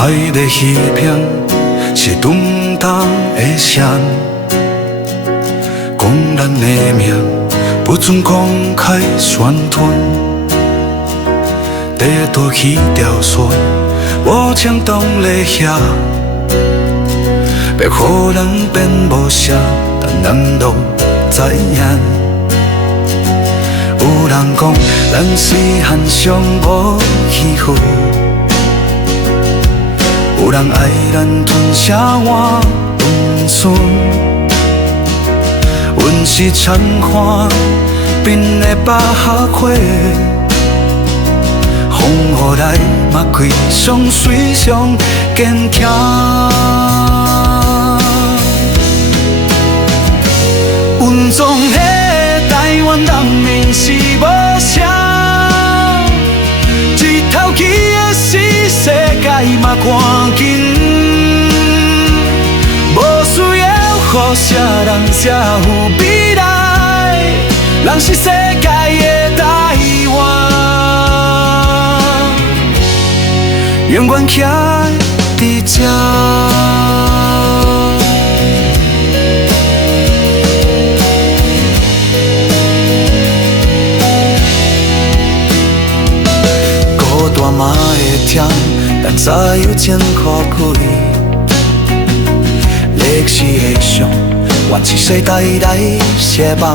海的鱼片是长大的线，讲咱的命不准公开宣传。地图去条线，无情当咧遐，要予人变无啥，但咱都知影。有人讲咱细汉上无气候，有人爱咱吞下换温存，阮是残花边的百合花。风雨来，嘛开上水上坚强。稳重的台湾人民是无啥，一头起的世界嘛看紧，无需要予啥人才有未来，人是世界的台湾。永远徛伫这，孤单嘛会痛，但早有前看开。历史的伤，原是世代代写梦。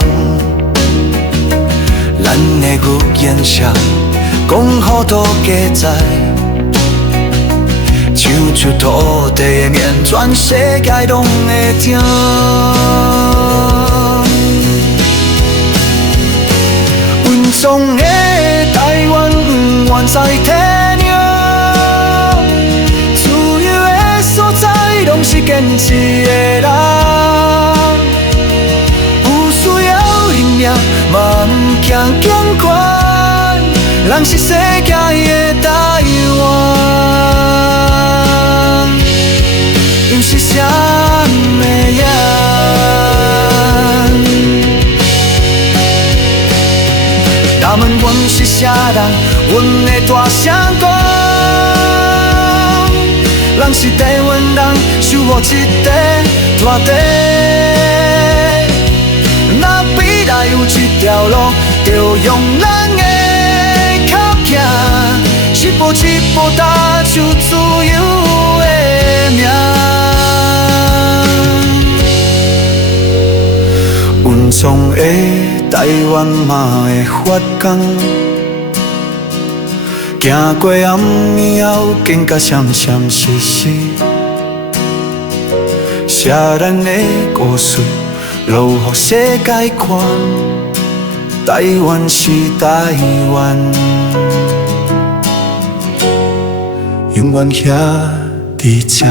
咱的语言社，讲予大家知。唱出土地的面，全世界拢会听。稳重的台湾不愿再退让，自由的所在拢是坚持的人，不需要力量，嘛不惊惊款，人是世界的台湾。又是啥物样？若问阮是啥人，阮会大声讲，咱是台湾人，守护一块大地。若未来有一条路，就用咱的脚行，一步一步踏出自由的命。稳重的台湾嘛会发光，行过暗暝后，更加闪闪烁烁，写咱的故事，留予世界看。台湾是台湾，永远徛伫这。